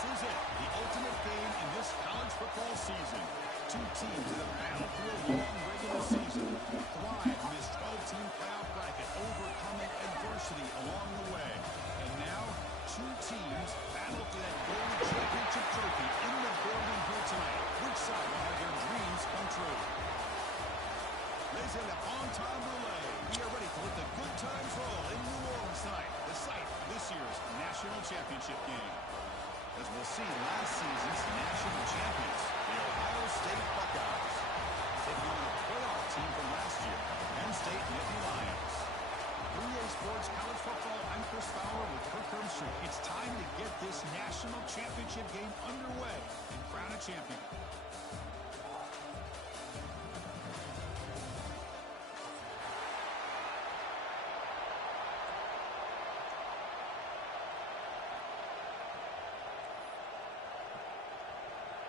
This is it, the ultimate game in this college football season. Two teams that have battled through a long regular season, thrived in this 12-team playoff bracket, overcoming adversity along the way. And now, two teams battle for that gold championship trophy in the building here tonight. Which side will have their dreams come true? Raising the on-time relay. We are ready to let the good times roll in New Orleans tonight, the site of this year's national championship game. As we'll see, last season's national champions, the Ohio State Buckeyes, taking on a playoff team from last year, Penn State Nittany Lions. 3A Sports College Football, I'm Chris Fowler with Kirk Herbstreit. It's time to get this national championship game underway and crown a champion.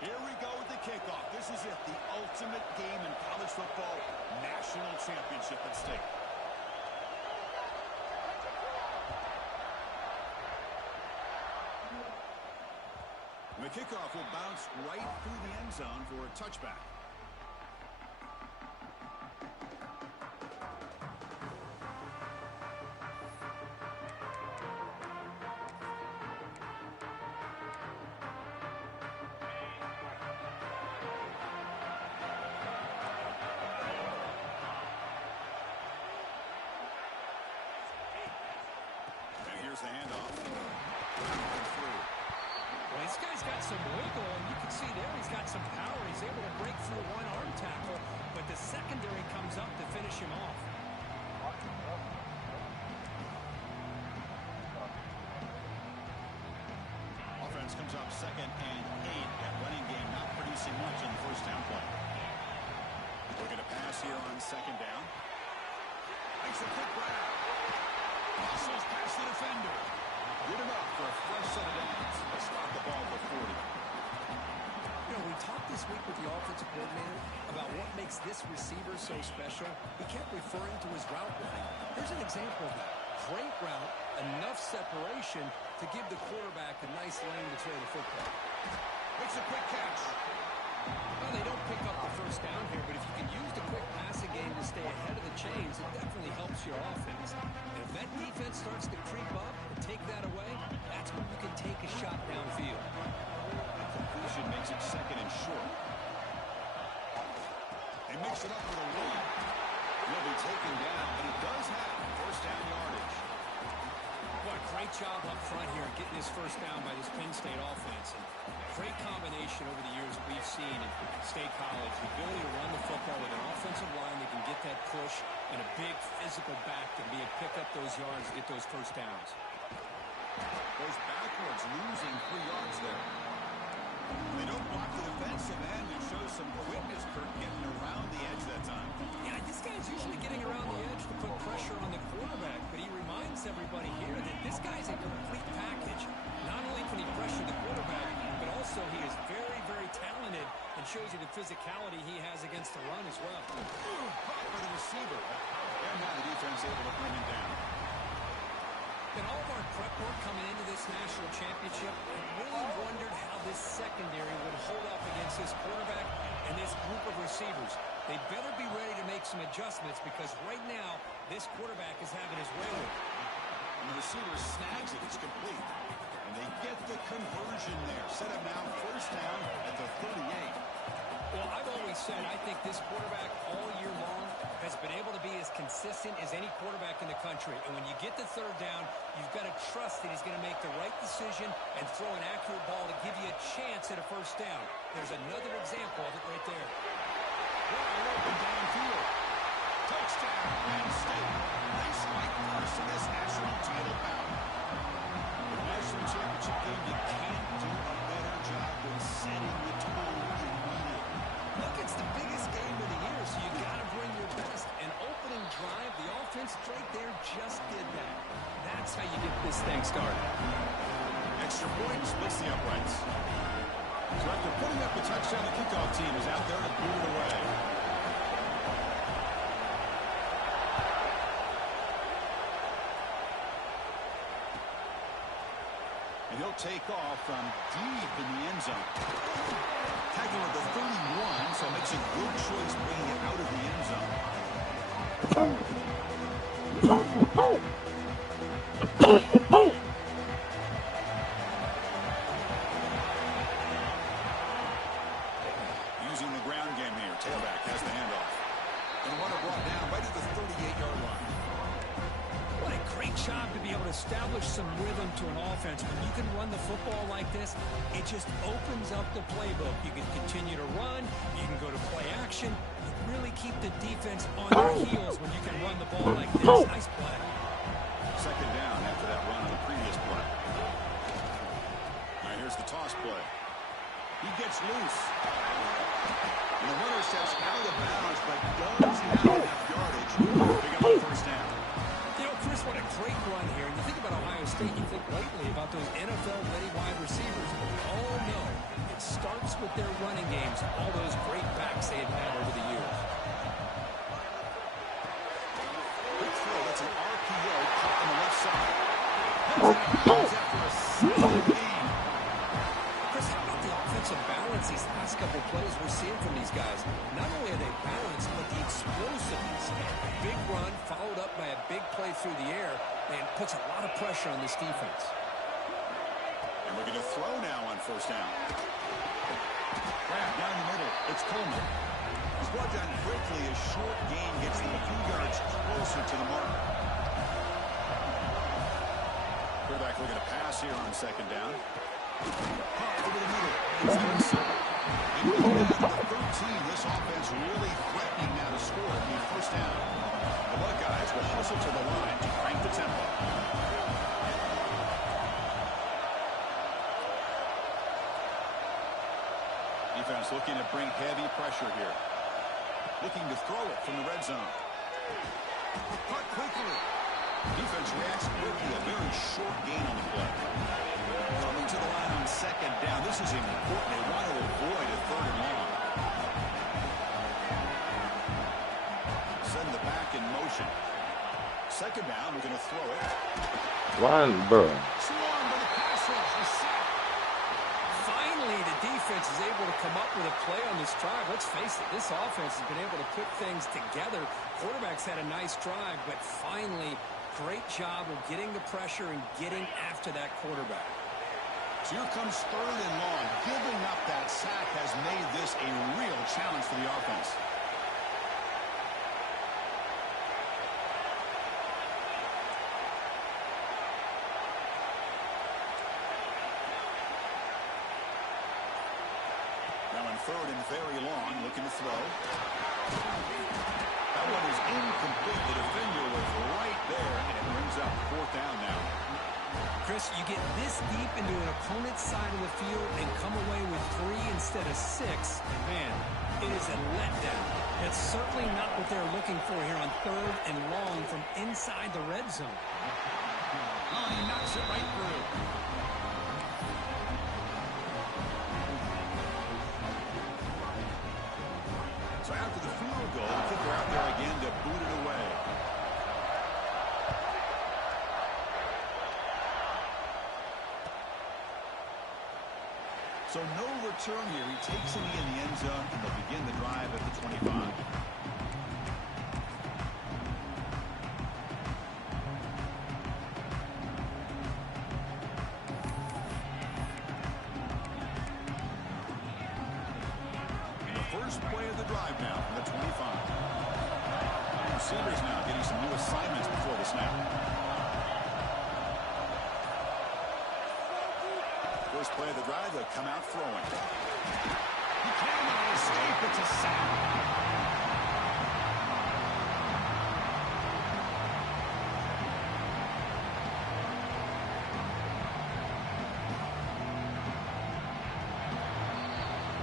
Here we go with the kickoff. This is it, the ultimate game in college football, national championship at stake. The kickoff will bounce right through the end zone for a touchback. Here's the handoff. Well, this guy's got some wiggle, and you can see there he's got some power. He's able to break through one arm tackle, but the secondary comes up to finish him off. Offense comes up 2nd and 8. That running game not producing much in the first down play. Looking to pass here on 2nd down. Makes a quick grab. Hustles past the defender. Good enough for a fresh set of downs. Let's start the ball with 40. You know, we talked this week with the offensive coordinator about what makes this receiver so special. He kept referring to his route running. Here's an example of that. Great route, enough separation to give the quarterback a nice lane to throw the football. Makes a quick catch. Well, they don't pick up the first down here, but if you can use the quick passing game to stay ahead of the chains, it definitely helps your offense. And if that defense starts to creep up and take that away, that's when you can take a shot downfield. The completion makes it 2nd and short. They mix it up with a run. He'll be taken down, but he does have first down yardage. What a great job up front here getting this first down by this Penn State offense. And great combination over the years that we've seen in State College. The ability to run the football with an offensive line that can get that push and a big physical back to be able to pick up those yards and get those first downs. Goes backwards, losing 3 yards there. They don't block the defensive end. It shows some quickness, Kirk, getting around the edge that time. Yeah, this guy's usually getting around the edge to put pressure on the quarterback, but he reminds everybody here that this guy's a complete package. Not only can he pressure the quarterback, but also he is very, very talented and shows you the physicality he has against the run as well. Caught by the receiver. And now the defense able to bring him down. In all of our prep work coming into this national championship, I really wondered how this secondary would hold up against this quarterback and this group of receivers. They better be ready to make some adjustments because right now, this quarterback is having his way with it. And the receiver snags it. It's complete. And they get the conversion there. Set up now first down at the 38. Well, I've always said I think this quarterback all year long has been able to be as consistent as any quarterback in the country. And when you get the 3rd down, you've got to trust that he's going to make the right decision and throw an accurate ball to give you a chance at a first down. There's another example of it right there. Wide open downfield. Touchdown, Penn State. They spike first in this national title bout. The national championship game, you can't do a better job than setting the tone immediately. Look, it's the biggest game of the year, so you got to bring your best. An opening drive, the offense right there just did that. That's how you get this thing started. Extra point splits the uprights. So after putting up the touchdown, the kickoff team is out there to boot it away. And he'll take off from deep in the end zone. Tagging with the 31, so makes a good choice bringing it out of the end zone. Using the ground game here. Tailback has the handoff. And runner brought down right at the 38-yard line. What a great job to be able to establish some rhythm to an offense. When you can run the football like this, it just opens up the playbook. You can continue to run. You can go to play action. You really keep the defense on their heels when you can run the ball like this. Nice play. Second down after that run on the previous play. All right, here's the toss play. He gets loose. And the runner steps out of bounds, but does have enough yardage to pick up the first down. You know, Chris, what a great run here. And you think about Ohio State, you think lately about those NFL-ready wide receivers. But we all know it starts with their running games, all those great backs they have had over the years. Quick throw, that's an RPO caught on the left side. After a solid lead. Chris, how about the offensive balance these last couple plays we're seeing from these guys? Not only are they balanced, but the explosiveness. A big run followed up by a big play through the air and puts a lot of pressure on this defense. And we're going to throw now on first down. Grab down the middle. It's Coleman. He's brought down quickly. A short gain gets them a few yards closer to the mark. Quarterback looking to pass here on second down. Over the middle. It's Anderson. And going down to the 13. This offense really threatening now to score at the first down. The Buckeyes will hustle to the line to crank the tempo. Defense looking to bring heavy pressure here. Looking to throw it from the red zone. Cut quickly. Defense reacts quickly. A very short gain on the play. Coming to the line on second down. This is important. They want to avoid a third and long. Send the back in motion. Second down. We're going to throw it. Run, bro. Swarm by the pass rush. A sack. Finally, the defense is able to come up with a play on this drive. Let's face it, this offense has been able to put things together. Quarterback's had a nice drive, but finally, great job of getting the pressure and getting after that quarterback. So here comes third and long. Giving up that sack has made this a real challenge for the offense. Now in third and very long, looking to throw. That one is incomplete. The defender was right there, and it brings up fourth down now. Chris, you get this deep into an opponent's side of the field and come away with 3 instead of 6. And man, it is a letdown. That's certainly not what they're looking for here on third and long from inside the red zone. Oh, he knocks it right through. So after the field goal, I think they're out there again to boot it away. So no return here. He takes it in the end zone, and they'll begin the drive at the 25. And the first play of the drive now from the 25. Receivers now getting some new assignments before the snap. First play of the drive, they'll come out throwing. He cannot escape. It's a sack.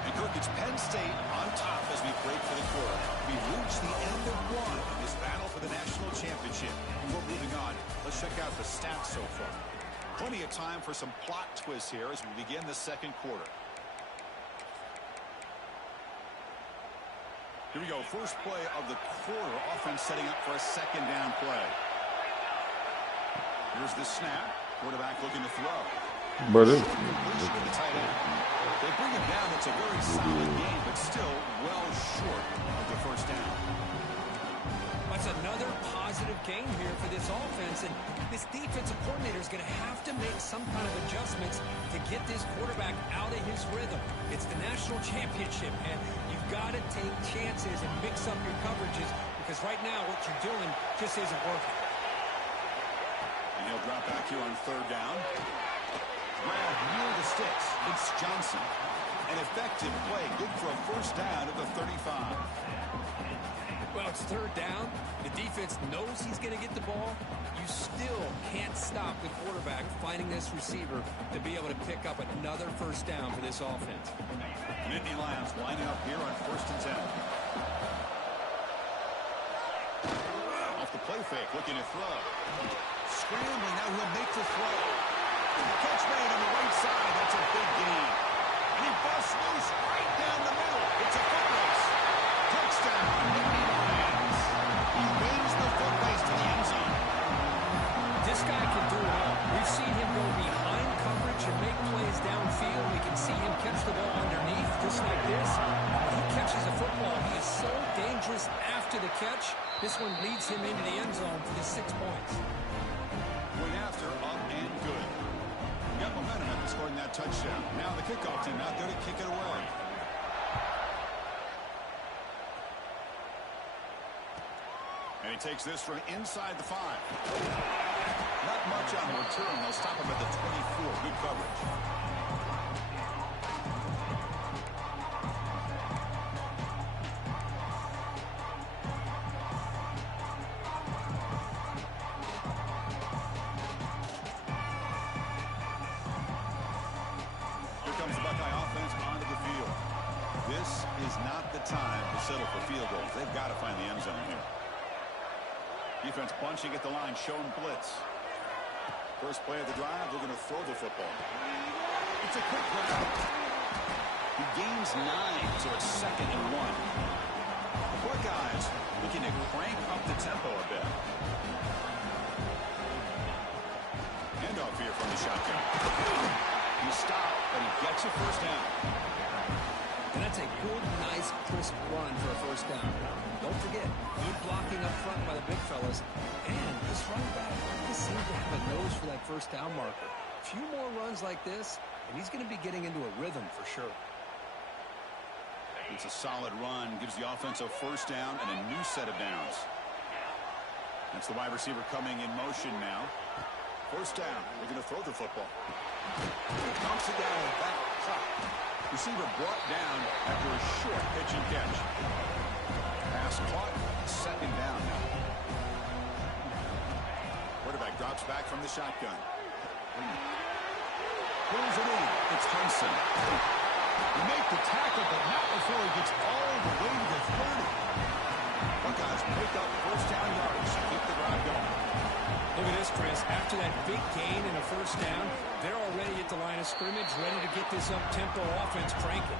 And Kirk, it's Penn State on top as we break for the quarter. We've reached the end of one in this battle for the national championship. Before moving on, let's check out the stats so far. Plenty of time for some plot twists here as we begin the second quarter. Here we go. First play of the quarter. Offense setting up for a second down play. Here's the snap. Quarterback looking to throw. But it, Completion to the tight end. They bring him down. It's a very solid game, but still well short of the first down. That's another positive game here for this offense, and this defensive coordinator is going to have to make some kind of adjustments to get this quarterback out of his rhythm. It's the national championship, and you've got to take chances and mix up your coverages, because right now what you're doing just isn't working. And he'll drop back here on third down. Grab near the sticks. It's Johnson. An effective play. Good for a first down at the 35. Well, it's third down. The defense knows he's going to get the ball. You still can't stop the quarterback finding this receiver to be able to pick up another first down for this offense. Nittany Lions lining up here on 1st and 10. Off the play fake, looking to throw. Scrambling, now he'll make the throw. Catch made on the right side. That's a big gain. And he busts loose right down the middle. It's a foot race. Touchdown, Nittany Lions. He wins the foot race to the end zone. This guy can do it all. We've seen him go behind coverage and make plays downfield. We can see him catch the ball underneath just like this. When he catches a football, he is so dangerous after the catch. This one leads him into the end zone for the 6 points. Going after, up and good. Got momentum after scoring that touchdown. Now the kickoff team out there to kick it away. And he takes this from inside the 5. Not much on the return. They'll stop him at the 24. Good coverage. Here comes the Buckeye offense onto the field. This is not the time to settle for field goals. They've got to find the end zone here. Defense bunching at the line, showing blitz. First play of the drive, they're going to throw the football. It's a quick grab. He gains 9, so it's 2nd and 1. The Buckeyes looking to crank up the tempo a bit. Handoff here from the shotgun. He stopped, but he gets a first down. And that's a good, nice, crisp run for a first down. Don't forget, good blocking up front by the big fellas. And this running back just seems to have a nose for that first down marker. A few more runs like this, and he's going to be getting into a rhythm for sure. It's a solid run, gives the offense a first down and a new set of downs. That's the wide receiver coming in motion now. First down, we're going to throw the football. He pumps it down with that shot. Receiver brought down after a short pitch and catch. Pass caught, 2nd down now. Quarterback drops back from the shotgun. Pulls it in. It's Hudson. He makes the tackle, but not before he gets all the way to the 30. Buckeyes pick up first down yards. Keep the drive going. Look at this, Chris. After that big gain and a first down, they're already at the line of scrimmage, ready to get this up-tempo offense cranking.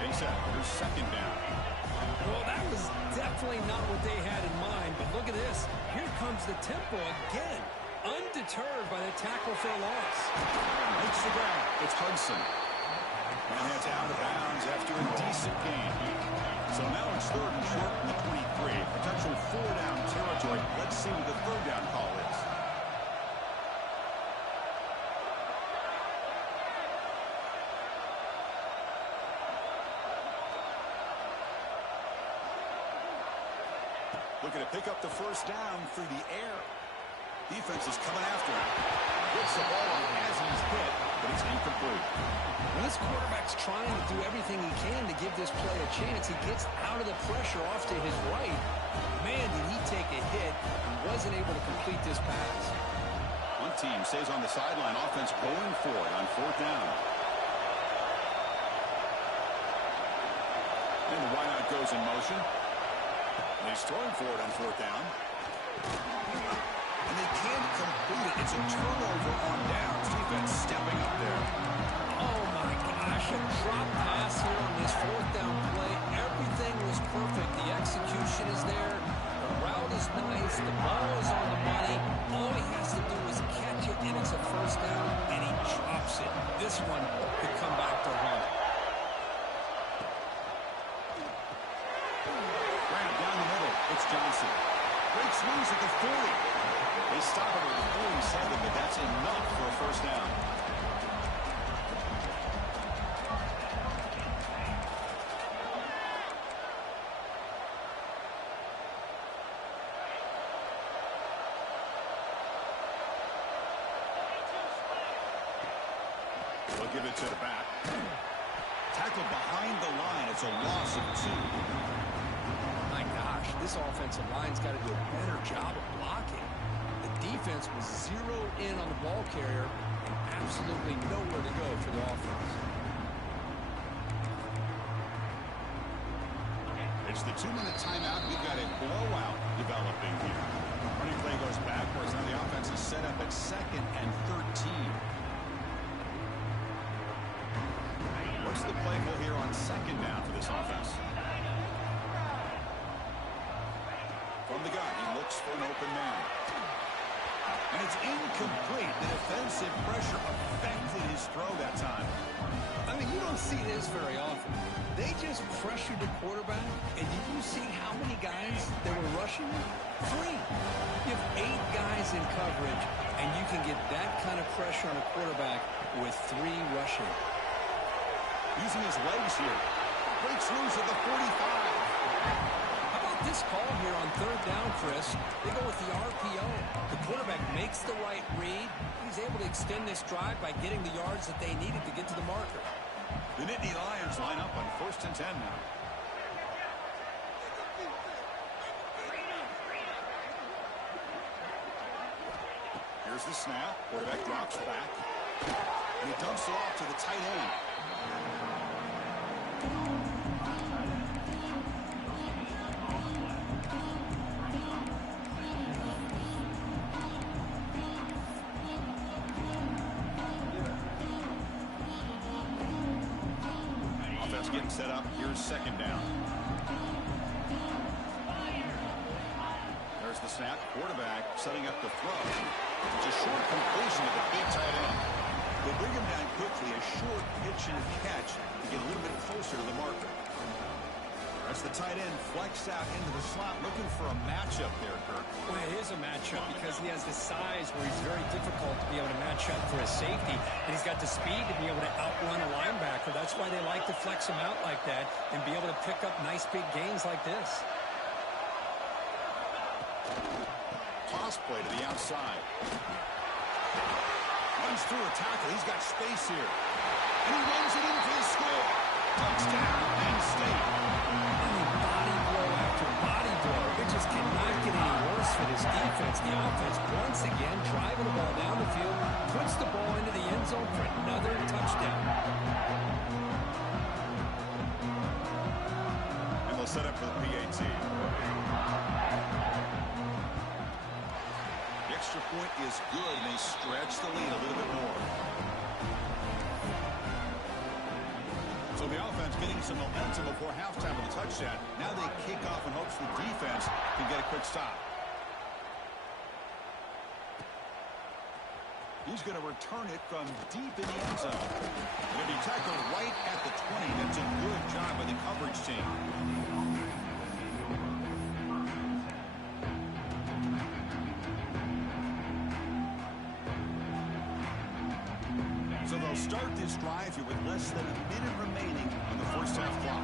Yeah, he said, here's 2nd down. Well, that was definitely not what they had in mind, but look at this. Here comes the tempo again, undeterred by the tackle for a loss. Makes the grab. It's Hudson. And that's out of bounds after a decent gain. So now it's 3rd and short from the 23. Potential 4-down territory. Let's see what the 3rd down call is. Looking to pick up the first down through the air. Defense is coming after him. Gets the ball as he's hit, but it's incomplete. Well, this quarterback's trying to do everything he can to give this play a chance. He gets out of the pressure off to his right. Man, did he take a hit and wasn't able to complete this pass. One team stays on the sideline. Offense going for it on 4th down. And the wideout goes in motion. And he's throwing for it on 4th down. And they can't complete it. It's a turnover on downs. Defense stepping up there. Oh, my gosh, a drop pass here on this 4th down play. Everything was perfect. The execution is there. The route is looks nice. The ball is on the money. All he has to do is catch it, and it's a first down, and he drops it. This one could come back to haunt him. Graham down the middle. It's Johnson. Breaks loose at the 40. They stop it at the 47, but that's enough for a first down. They'll give it to the back. Tackled behind the line. It's a loss of 2. My gosh, this offensive line's got to do a better job of blocking. The defense was zeroed in on the ball carrier and absolutely nowhere to go for the offense. It's the 2-minute timeout. We've got a blowout developing here. Running play goes backwards. Now the offense is set up at 2nd and 13. What's the play call here on 2nd down for this offense? From the gun, he looks for an open man. And it's incomplete. The defensive pressure affected his throw that time. I mean, you don't see this very often. They just pressured the quarterback, and did you see how many guys they were rushing? 3. You have 8 guys in coverage, and you can get that kind of pressure on a quarterback with 3 rushing. Using his legs here. Breaks loose at the 45. How about this call here on 3rd down, Chris? They go with the RPO. The quarterback makes the right read. He's able to extend this drive by getting the yards that they needed to get to the marker. The Nittany Lions line up on 1st and 10 now. Here's the snap. Quarterback drops back. And he dumps it off to the tight end. Offense getting set up. Here's 2nd down. There's the snap. Quarterback setting up the throw. It's a short completion of the big tight end. They'll bring him down quickly. A short pitch and catch to get a little bit closer to the marker. As the tight end flexed out into the slot, looking for a matchup there, Kirk. Well, it is a matchup because he has the size where he's very difficult to be able to match up for his safety, and he's got the speed to be able to outrun a linebacker. That's why they like to flex him out like that and be able to pick up nice big gains like this. Toss play to the outside. Runs through a tackle. He's got space here. And he runs it in for the score. Touchdown, Penn State. Body blow after body blow. It just cannot get any worse for this defense. The offense, once again, driving the ball down the field, puts the ball into the end zone for another touchdown. And they'll set up for the PAT. The extra point is good, and they stretch the lead a little bit more. So the offense getting some momentum before halftime with a touchdown. Now they kick off in hopes the defense can get a quick stop. He's going to return it from deep in the end zone. It'll be tackled right at the 20. That's a good job by the coverage team. So they'll start this drive here with less than a minute remaining on the first half clock.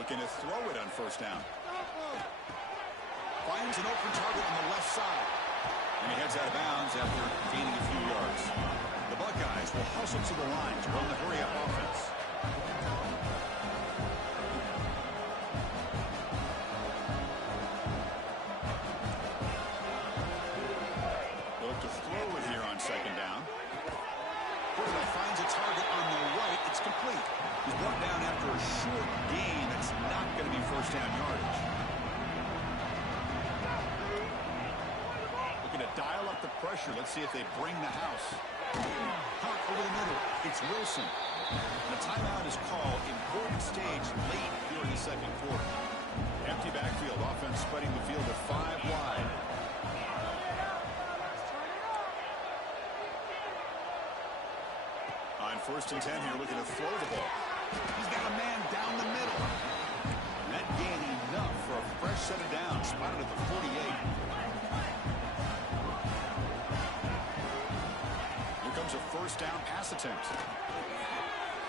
Looking to throw it on 1st down. Finds an open target on the left side. And he heads out of bounds after gaining a few yards. The Buckeyes will hustle to the line to run the hurry-up offense. Look to throw it here on 2nd down. Quarterback finds a target on the right. It's complete. He's brought down after a short gain. That's not going to be 1st down yardage. Looking to dial up the pressure. Let's see if they bring the house. Hawk over the middle. It's Wilson. And a timeout is called. Important stage late here in the 2nd quarter. Empty backfield. Offense spreading the field to 5 wide. On 1st and 10 here, looking to throw the ball. He's got a man down the middle. And that gained enough for a fresh set of downs. Spotted at the 48. Here comes a 1st down pass attempt.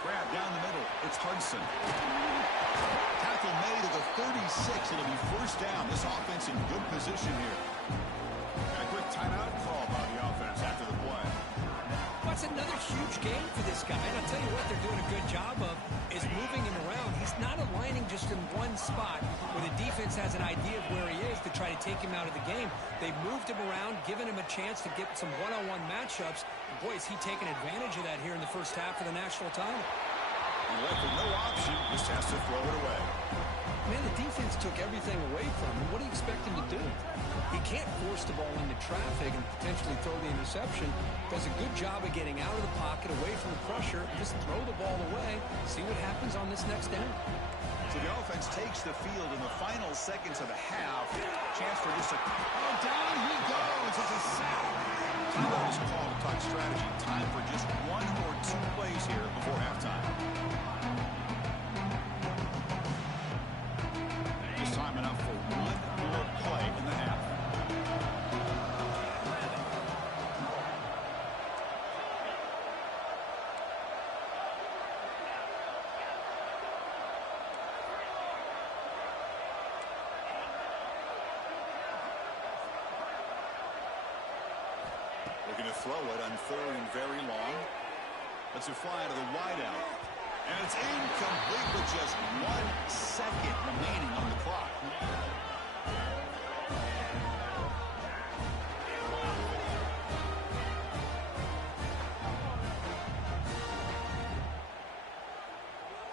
Grab down the middle. It's Hudson. Tackle made at the 36. It'll be 1st down. This offense in good position here. Got a quick timeout call by the offense after the play. That's another huge game for this guy. And I'll tell you what they're doing a good job of is moving him around. He's not aligning just in one spot where the defense has an idea of where he is to try to take him out of the game. They've moved him around, given him a chance to get some one-on-one matchups. Boy, is he taking advantage of that here in the 1st half of the national title. He left with no option, just has to throw it away. Man, the defense took everything away from him. What do you expect him to do? He can't force the ball into traffic and potentially throw the interception. Does a good job of getting out of the pocket, away from the pressure, just throw the ball away, see what happens on this next down. So the offense takes the field in the final seconds of the half. Chance for just a... Oh, down he goes. It's a sack. Timeout is called to talk strategy. Time for just 1 or 2 plays here before halftime. Just time enough for 1 more play in the half. Looking to throw it on 3rd and very long. Let's it fly to the wideout. And it's incomplete with just 1 second remaining on the clock.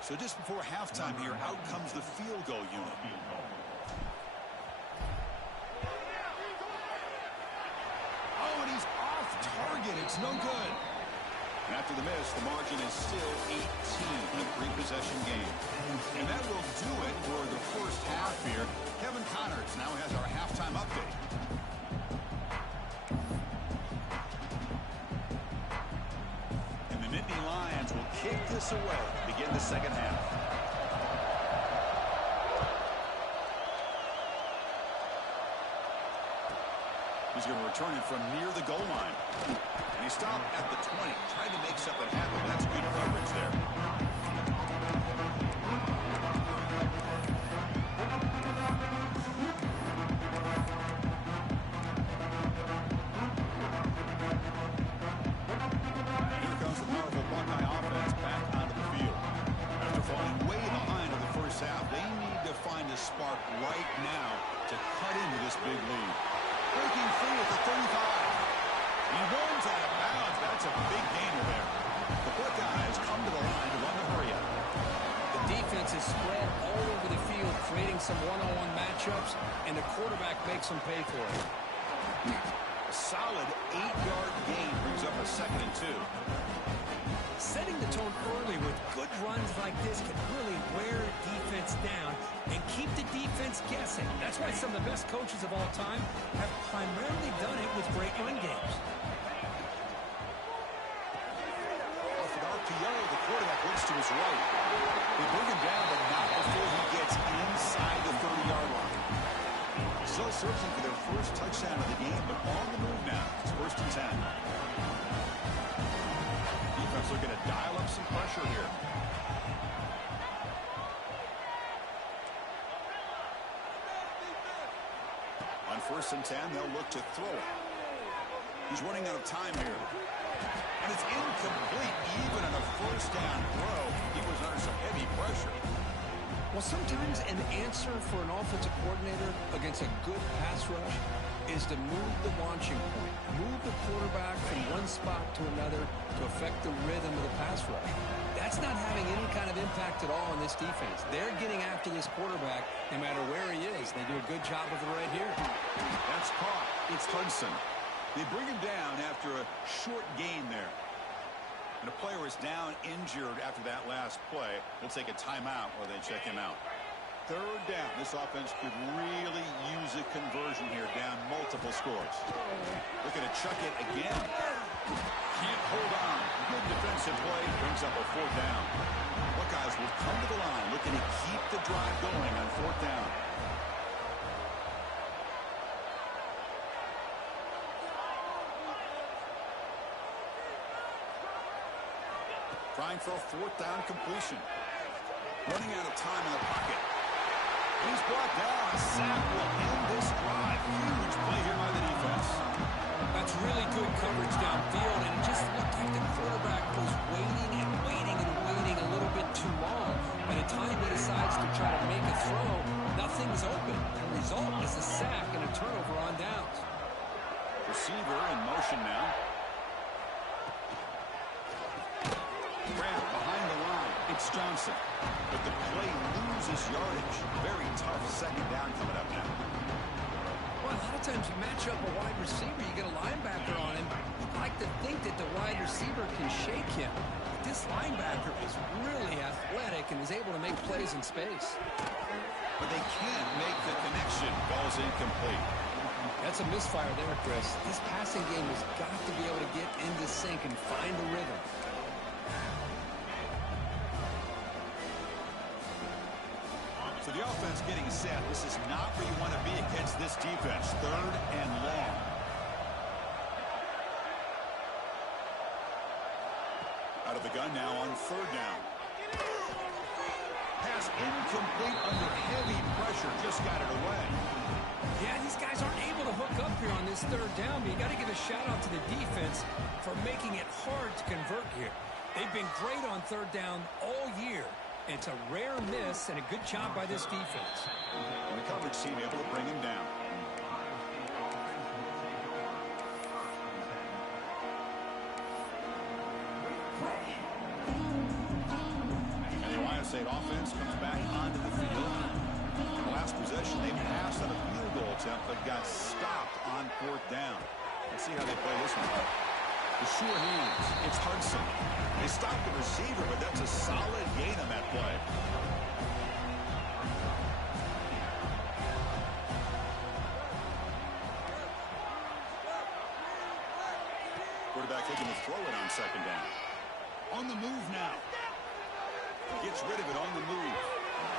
So just before halftime here, out comes the field goal unit. Oh, and he's off target. It's no good. And after the miss, the margin is still 18 in a 3-possession game. And that will do it for the 1st half here. Kevin Connors now has our halftime update. And the Nittany Lions will kick this away to begin the 2nd half. He's going to return it from near the goal line. And he stopped at the 20, trying to make something happen. That's good coverage there. Here comes the powerful Buckeye offense back onto the field. After falling way behind in the 1st half, they need to find a spark right now to cut into this big lead. Breaking free at the 35. He runs out of bounds. That's a big gainer there. The Buckeyes come to the line to run the hurry up. The defense is spread all over the field, creating some one-on-one matchups, and the quarterback makes them pay for it. A solid 8-yard gain brings up a 2nd and 2. Setting the tone early with good runs like this can really wear defense down and keep the defense guessing. That's why some of the best coaches of all time have primarily done it with great run games. Off an RPO, the quarterback looks to his right. They bring him down, but not before he gets inside the 30-yard line. Still searching for their 1st touchdown of the game, but on the move now. It's 1st and 10. Defense looking to dial up some pressure here. On 1st and 10, they'll look to throw it. He's running out of time here. And it's incomplete, even on a 1st down throw. He was under some heavy pressure. Well, sometimes an answer for an offensive coordinator against a good pass rush is to move the launching point. Move the quarterback from one spot to another to affect the rhythm of the pass rush. That's not having any kind of impact at all on this defense. They're getting after this quarterback no matter where he is. They do a good job of it right here. That's caught. It's Hudson. They bring him down after a short gain there. And a player is down injured after that last play. We'll take a timeout while they check him out. third down. This offense could really use a conversion here, down multiple scores. Looking to chuck it again. Can't hold on. Good defensive play. Brings up a fourth down. Buckeyes will come to the line, looking to keep the drive going on fourth down. Trying for a fourth down completion. Running out of time in the pocket. He's brought down. A sack will end this drive. Huge play here by the defense. That's really good coverage downfield, and it just looked like the quarterback was waiting and waiting and waiting a little bit too long. By the time he decides to try to make a throw, nothing's open. The result is a sack and a turnover on downs. Receiver in motion now. Grant behind the line. It's Johnson. But the play loses yardage. Very tough second down coming up now. Well, a lot of times you match up a wide receiver, you get a linebacker on him. You'd like to think that the wide receiver can shake him. But this linebacker is really athletic and is able to make plays in space. But they can't make the connection. Ball's incomplete. That's a misfire there, Chris. This passing game has got to be able to get into sync and find the rhythm. So the offense getting set. This is not where you want to be against this defense. Third and long. Out of the gun now on third down. Pass incomplete under heavy pressure. Just got it away. Yeah, these guys aren't able to hook up here on this third down, but you got to give a shout out to the defense for making it hard to convert here. They've been great on third down all year. It's a rare miss and a good job by this defense. And the coverage team able to bring him down. And the Ohio State offense comes back onto the field. The last possession, they passed on a field goal attempt, but got stopped on fourth down. Let's see how they play this one. The sure hands. It's Hudson. They stopped the receiver, but that's a solid gain on that play. Quarterback looking to throw it on second down. On the move now. Gets rid of it on the move.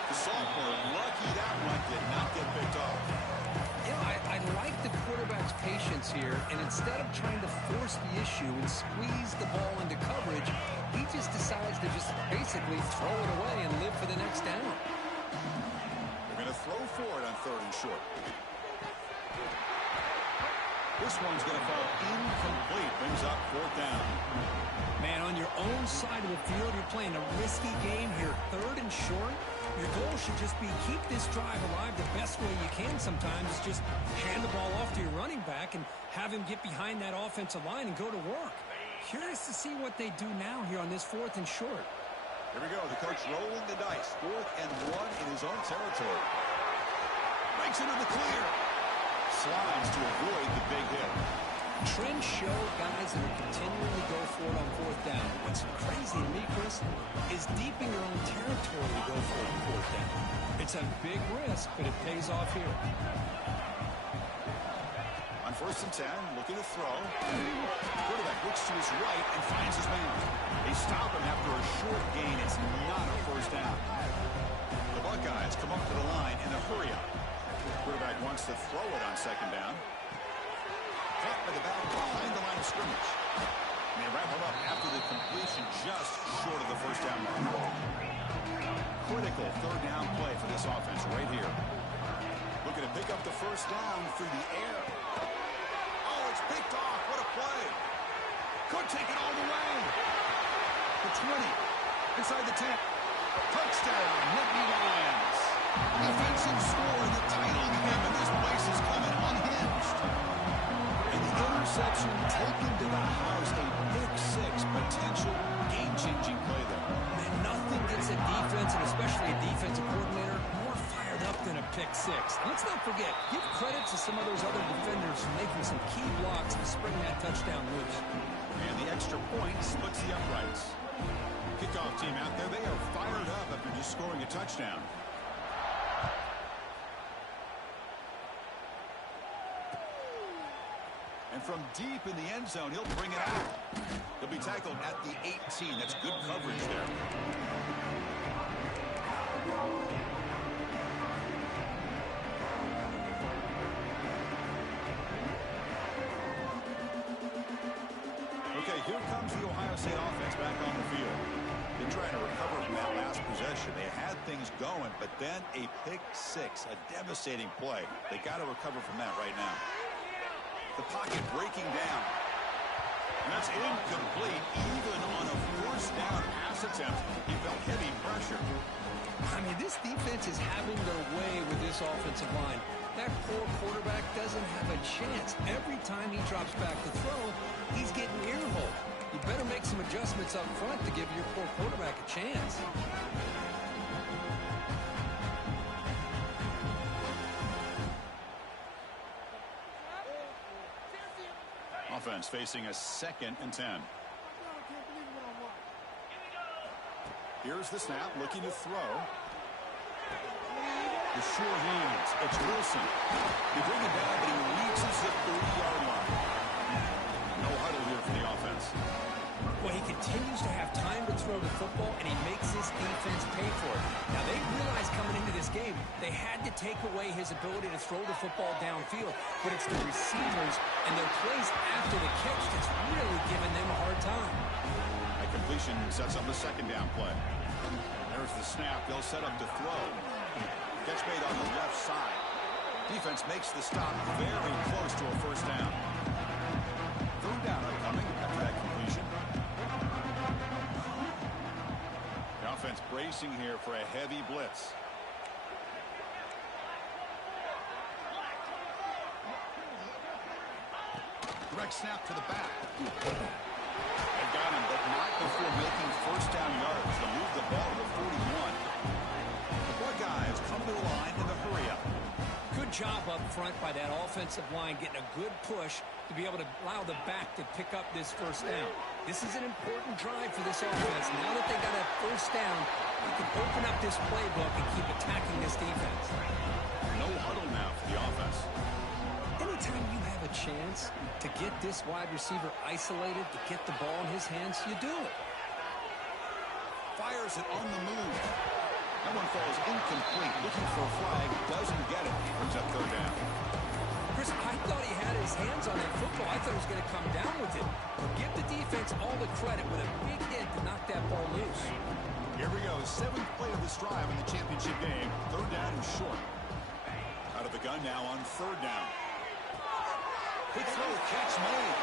The sophomore, lucky that one did not get picked off. You know, I like the quarterback's patience here, and instead of trying to force the issue and squeeze the ball into coverage, he just decides to just basically throw it away and live for the next down. They're going to throw for it on third and short. This one's going to fall incomplete. Brings up fourth down. Man, on your own side of the field, you're playing a risky game here. Third and short. Your goal should just be keep this drive alive the best way you can sometimes. Just hand the ball off to your running back and have him get behind that offensive line and go to work. Curious to see what they do now here on this fourth and short. Here we go. The coach rolling the dice. 4th and 1 in his own territory. Breaks into the clear. Slides to avoid the big hit. Trends show guys that are continuing to go for it on fourth down. What's crazy to me, Chris, is deep in your own territory to go for it on fourth down. It's a big risk, but it pays off here. On 1st and 10, looking to throw. Quarterback looks to his right and finds his man. They stop him after a short gain. It's not a first down. The Buckeyes come up to the line in a hurry-up. Quarterback wants to throw it on second down. Caught by the back behind the line of scrimmage. And they wrap him up after the completion just short of the first down mark. Critical third down play for this offense right here. Looking to pick up the first down through the air. Oh, it's picked off. What a play. Could take it all the way. The 20. Inside the 10. Touchdown, Nittany Lions. Defensive score in the title game, and this place is coming unhinged. And the interception taken to the house, a big 6 potential game-changing play there. Man, nothing gets a defense, and especially a defensive coordinator, more fired up than a pick 6. Let's not forget, give credit to some of those other defenders for making some key blocks to spring that touchdown loose. And the extra point splits the uprights. Kickoff team out there, they are fired up after just scoring a touchdown. And from deep in the end zone, he'll bring it out. He'll be tackled at the 18. That's good coverage there. Okay, here comes the Ohio State offense back on the field. They're trying to recover from that last possession. They had things going, but then a pick six, a devastating play. They got to recover from that right now. The pocket breaking down. And that's incomplete. Even on a first down pass attempt, he felt heavy pressure. I mean, this defense is having their way with this offensive line. That poor quarterback doesn't have a chance. Every time he drops back to throw, he's getting earholed. You better make some adjustments up front to give your poor quarterback a chance. Offense facing a 2nd and 10. Here's the snap, looking to throw. The sure hands. It's Wilson. They bring it down, but he reaches the 30-yard line. No huddle here for the offense. Well, he continues to have time to throw the football, and he makes his defense pay for it. Now, they realized coming into this game they had to take away his ability to throw the football downfield, but it's the receivers and their plays after the catch that's really giving them a hard time. That completion sets up a 2nd down play. There's the snap. They'll set up to throw. Catch made on the left side. Defense makes the stop very close to a first down. 3rd down upcoming after that completion. The offense bracing here for a heavy blitz. Direct snap to the back. They got him, but not before making first down yards to move the ball to the 41. The Buckeyes come to the line in the hurry up. Good job up front by that offensive line, getting a good push to be able to allow the back to pick up this first down. This is an important drive for this offense. Now that they got a first down, they can open up this playbook and keep attacking this defense. No huddle now for the offense. Anytime you have a chance to get this wide receiver isolated, to get the ball in his hands, you do it. Fires it on the move. That one falls incomplete. Looking for a flag. Doesn't get it. Brings up 3rd down. Chris, I thought he had his hands on that football. I thought he was going to come down with it. Give the defense all the credit with a big hit to knock that ball loose. Here we go. 7th play of this drive in the championship game. 3rd down and short. Out of the gun now on 3rd down. Quick throw, catch made.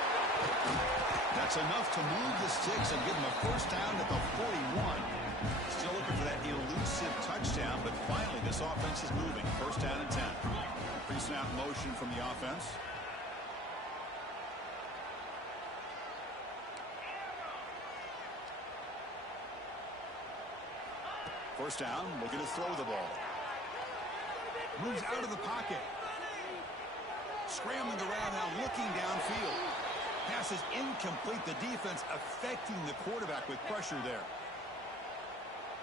That's enough to move the sticks and give them a first down at the 41. Still looking for that elusive touchdown, but finally this offense is moving. First down and 10. Pre-snap motion from the offense. First down, looking to throw the ball. Moves out of the pocket. Scrambling around now, looking downfield. Pass is incomplete. The defense affecting the quarterback with pressure there.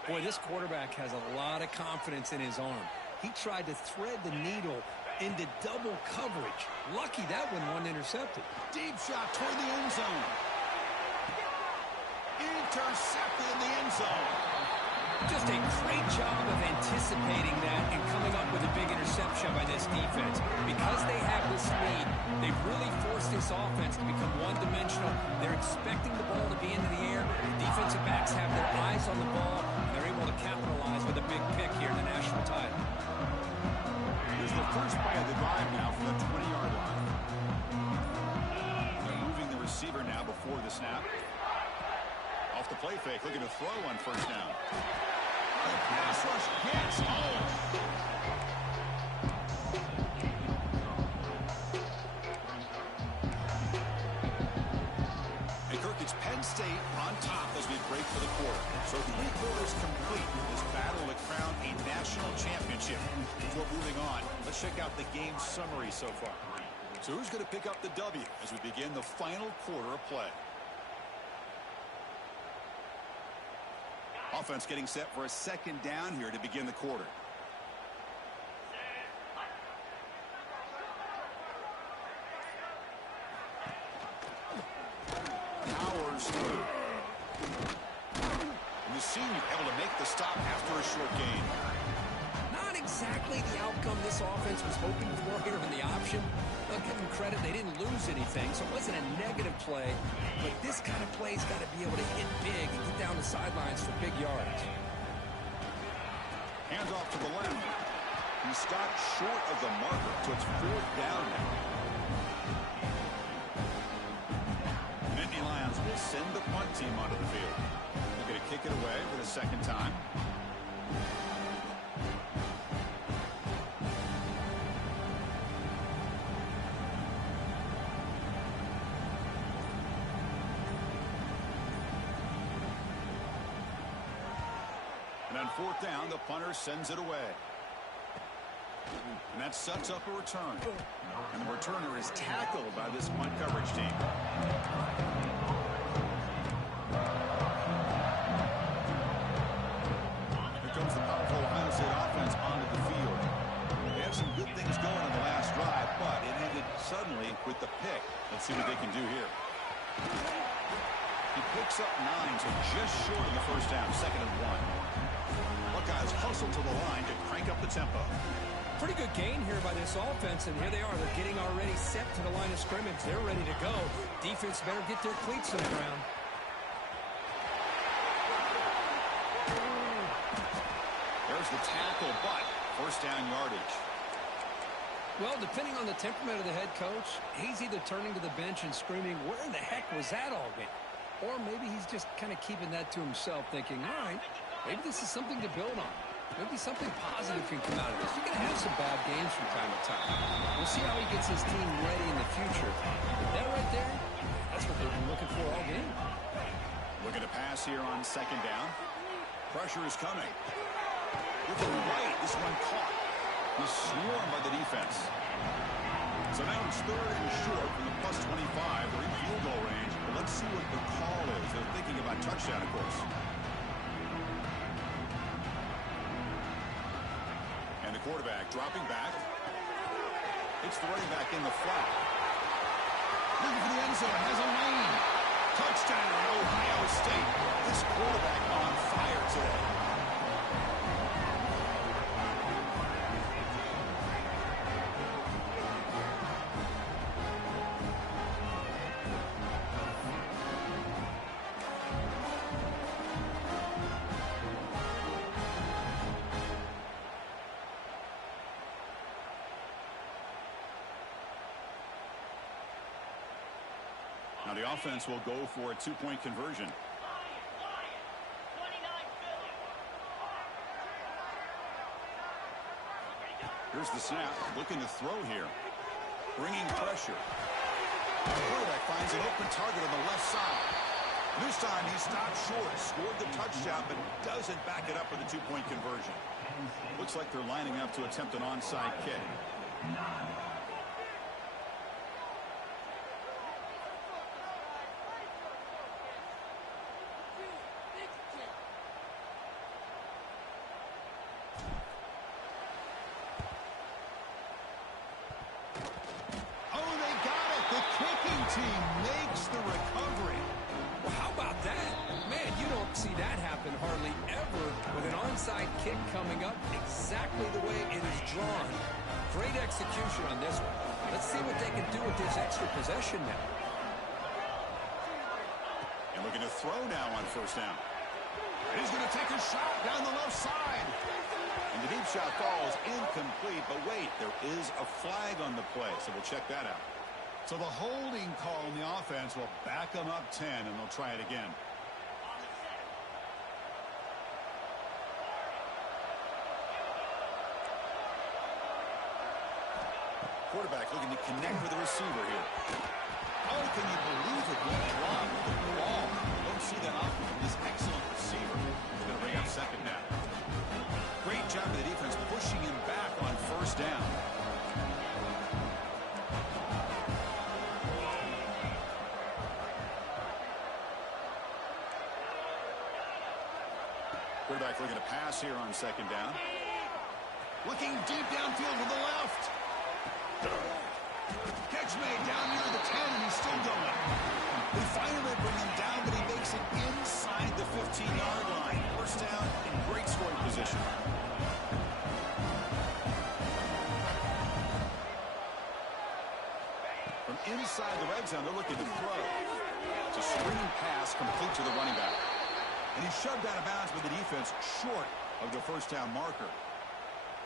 Boy, this quarterback has a lot of confidence in his arm. He tried to thread the needle into double coverage. Lucky that one wasn't intercepted. Deep shot toward the end zone. Intercepted in the end zone. Just a great job of anticipating that and coming up with a big interception by this defense. Because they have this lead, they've really forced this offense to become one-dimensional. They're expecting the ball to be into the air. The defensive backs have their eyes on the ball. They're able to capitalize with a big pick here in the national title. Here's the first play of the drive now from the 20-yard line. They're moving the receiver now before the snap. Off the play fake, looking to throw on first down. The pass rush gets home. Hey, Kirk, it's Penn State on top as we break for the quarter. So 3 quarters complete. This battle to crown a national championship. Before moving on, let's check out the game summary so far. So who's going to pick up the W as we begin the final quarter of play? Offense getting set for a second down here to begin the quarter. senior able to make the stop after a short gain. Not exactly the outcome this offense was hoping for here in the option. I'll give them credit, they didn't lose anything, so it wasn't a negative play. But this kind of play's got to be able to hit big and get down the sidelines for big yards. Hands off to the left. He stopped short of the marker, so it's 4th down now. Nittany Lions will send the punt team onto the field. They're going to kick it away for the 2nd time. And on 4th down, the punter sends it away. And that sets up a return. And the returner is tackled by this punt coverage team. Here comes the powerful Ohio State offense onto the field. They have some good things going on the last drive, but it ended suddenly with the pick. Let's see what they can do here. He picks up 9, so just short of the 1st down, 2nd and 1. Buckeyes hustle to the line to crank up the tempo. Pretty good gain here by this offense, and here they are. They're getting already set to the line of scrimmage. They're ready to go. Defense better get their cleats on the ground. There's the tackle, but 1st down yardage. Well, depending on the temperament of the head coach, he's either turning to the bench and screaming, where in the heck was that all game? Or maybe he's just kind of keeping that to himself, thinking, all right, maybe this is something to build on. Maybe something positive can come out of this. You're going to have some bad games from time to time. We'll see how he gets his team ready in the future. But that right there, that's what they've been looking for all game. Looking to pass here on 2nd down. Pressure is coming. With the right, this one caught. He's swarmed by the defense. So now it's 3rd and short from the +25. They're in field goal range. But let's see what the call is. They're thinking about touchdown, of course. And the quarterback dropping back. It's the running back in the flat. Looking for the end zone. Has a lane. Touchdown, Ohio State. This quarterback on fire today. Now the offense will go for a 2-point conversion. Here's the snap, looking to throw here. Bringing pressure. The quarterback finds an open target on the left side. This time he stopped short, scored the touchdown, but doesn't back it up with a 2-point conversion. Looks like they're lining up to attempt an onside kick. Team makes the recovery. Well, how about that? Man, you don't see that happen hardly ever with an onside kick coming up exactly the way it is drawn. Great execution on this one. Let's see what they can do with this extra possession now. And looking to throw now on 1st down. And he's going to take a shot down the left side. And the deep shot falls incomplete, but wait, there is a flag on the play, so we'll check that out. So the holding call in the offense will back them up 10, and they'll try it again. Quarterback looking to connect with the receiver here. Oh, can you believe it? He dropped the ball. Don't see that often from this excellent receiver. He's going to bring up 2nd down. Great job of the defense pushing him back on 1st down. Quarterback looking to pass here on 2nd down. Looking deep downfield to the left. Catch made down near the 10, and he's still going. They finally bring him down, but he makes it inside the 15-yard line. zone. They're looking to throw. It's a screen pass complete to the running back. And he's shoved out of bounds with the defense short of the first down marker.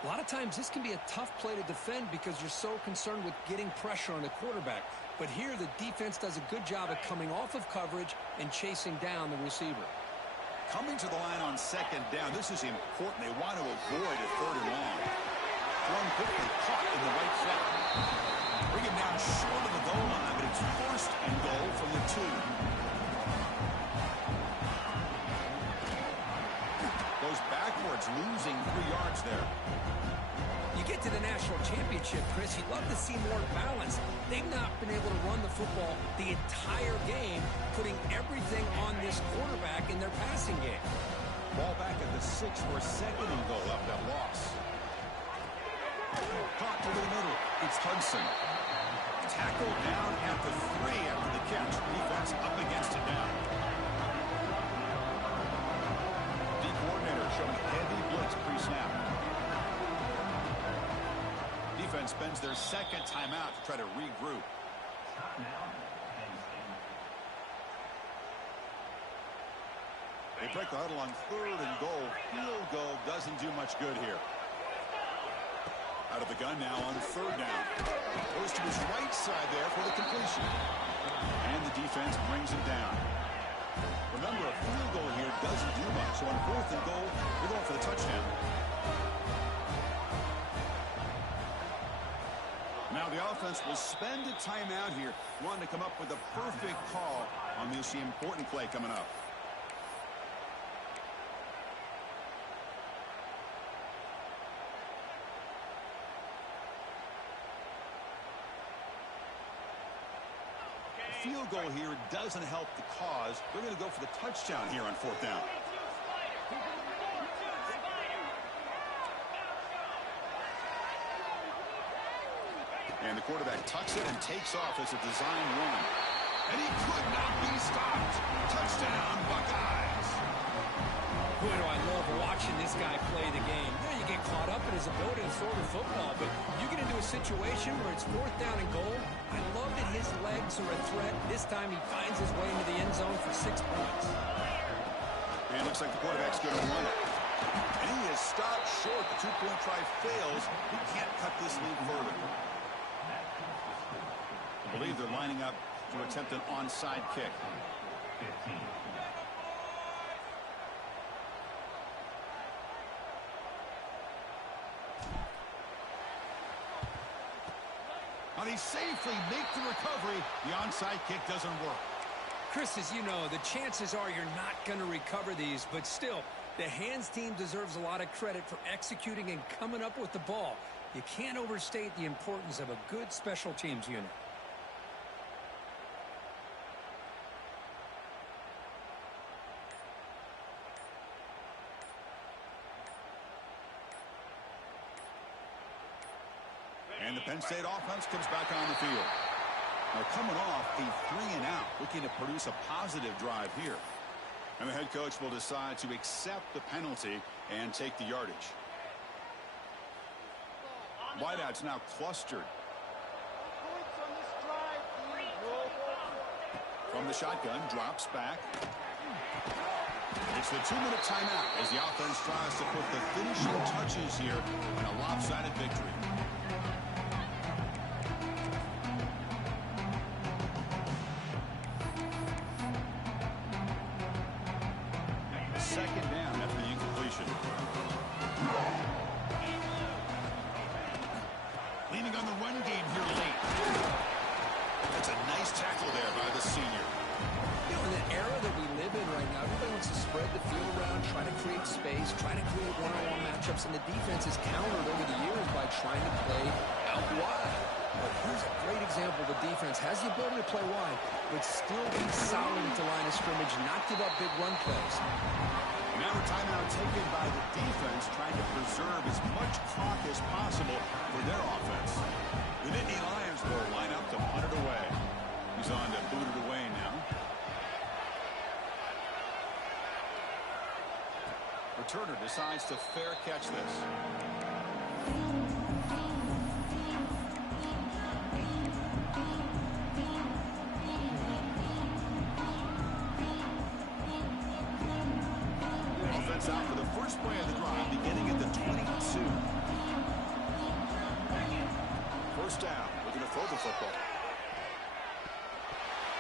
A lot of times this can be a tough play to defend because you're so concerned with getting pressure on the quarterback. But here the defense does a good job of coming off of coverage and chasing down the receiver. Coming to the line on second down. This is important. They want to avoid a third and long. Thrown quickly, caught in the right flat. Bring him down short of the goal line, but it's first and goal from the 2. Goes backwards, losing 3 yards there. You get to the national championship, Chris, you'd love to see more balance. They've not been able to run the football the entire game, putting everything on this quarterback in their passing game. Ball back at the 6 for second and goal up that loss. Caught to the middle. It's Hudson. Tackled down at the 3 after the catch. Defense up against it now. D coordinator showing heavy blitz pre-snap. Defense spends their second timeout to try to regroup. They break the huddle on third and goal. Field goal doesn't do much good here. Out of the gun now on third down. Goes to his right side there for the completion. And the defense brings him down. Remember, a field goal here doesn't do much. So on fourth and goal, they're going for the touchdown. Now the offense will spend a timeout here, wanting to come up with the perfect call on this important play coming up. The field goal here doesn't help the cause. They're going to go for the touchdown here on fourth down. And the quarterback tucks it and takes off as a design run. And he could not be stopped. Touchdown, Buckeyes. Boy, do I love watching this guy play the game. You know, you get caught up in his ability to throw the football, but you get into a situation where it's fourth down and goal. I love that his legs are a threat. This time he finds his way into the end zone for 6 points. And it looks like the quarterback's going to run it. And he is stopped short. The 2-point try fails. He can't cut this lead further. I believe they're lining up to attempt an onside kick. 15. Now they safely make the recovery. The onside kick doesn't work. Chris, as you know, the chances are you're not going to recover these, but still, the hands team deserves a lot of credit for executing and coming up with the ball. You can't overstate the importance of a good special teams unit. And the Penn State offense comes back on the field. Now coming off a 3-and-out, looking to produce a positive drive here. And the head coach will decide to accept the penalty and take the yardage. Wideouts now clustered. From the shotgun, drops back. It's the 2-minute timeout as the offense tries to put the finishing touches here in a lopsided victory. Second down after the incompletion. Leaning on the run game here late. That's a nice tackle there by the senior. You know, in the era that we live in right now, everybody wants to spread the field around, try to create space, try to create one-on-one matchups, and the defense is countered over the years by trying to play out wide. But here's a great example. The defense has the ability to play wide, but still be solid at the line of scrimmage, not give up big run plays. Now a timeout taken by the defense, trying to preserve as much clock as possible for their offense. The Nittany Lions will line up to punt it away. He's on to boot it away now. Returner decides to fair catch this. Offense out for the first play of the drive, beginning at the 22. First down, looking to throw the football.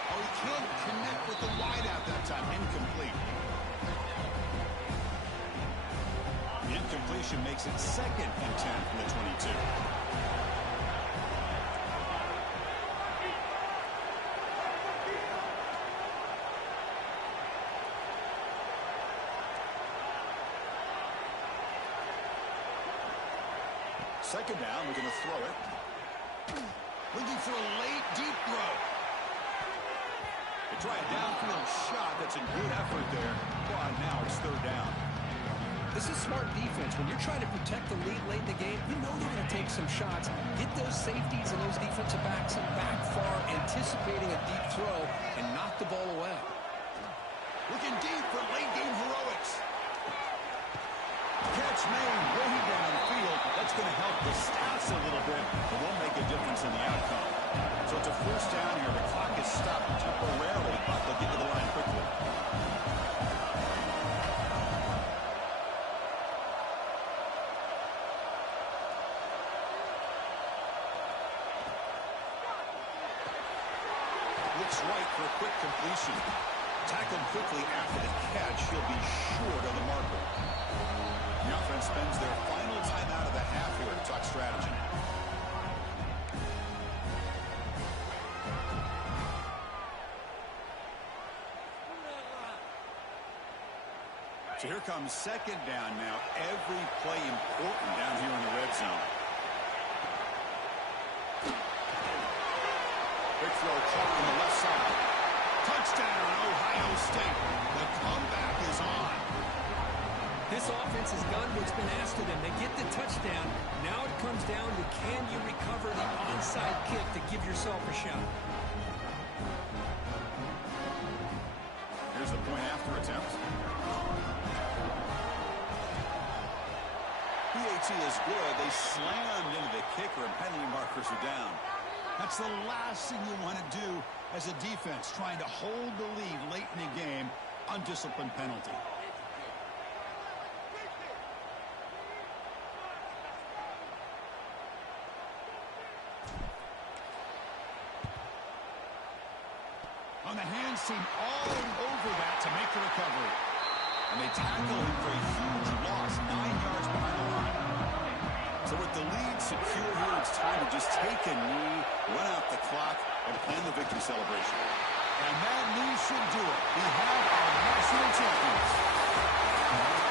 Oh, he can't connect with the wideout that time. Incomplete. The incompletion makes it 2nd and 10 from the 22. Second down, we're going to throw it. Looking for a late, deep throw. They try a downfield shot. That's a good effort there. But now it's 3rd down. This is smart defense. When you're trying to protect the lead late in the game, you know they're going to take some shots. Get those safeties and those defensive backs back far, anticipating a deep throw, and knock the ball away. Looking deep for late-game heroics. Catch made way downfield. That's going to help the stats a little bit, but won't make a difference in the outcome. So it's a first down here. The clock is stopped temporarily, but they'll get to the line quickly. Looks right for a quick completion. Tackled quickly after the catch. He'll be short of the marker. The offense spends their final time out of the half here to talk strategy. So here comes 2nd down now. Every play important down here in the red zone. Big throw caught on the left side. Touchdown, Ohio State. The comeback is on. This offense has done what's been asked of them. They get the touchdown. Now it comes down to, can you recover the onside kick to give yourself a shot? Here's the point after attempt. PAT is good. They slammed into the kicker, and penalty markers are down. That's the last thing you want to do as a defense, trying to hold the lead late in the game. Undisciplined penalty. On the hands team all over that to make the recovery. And they tackle him for a huge loss, 9 yards behind the line. So with the lead secure here, it's time to just take a knee, run out the clock, and plan the victory celebration. And that knee should do it. We have our national champions.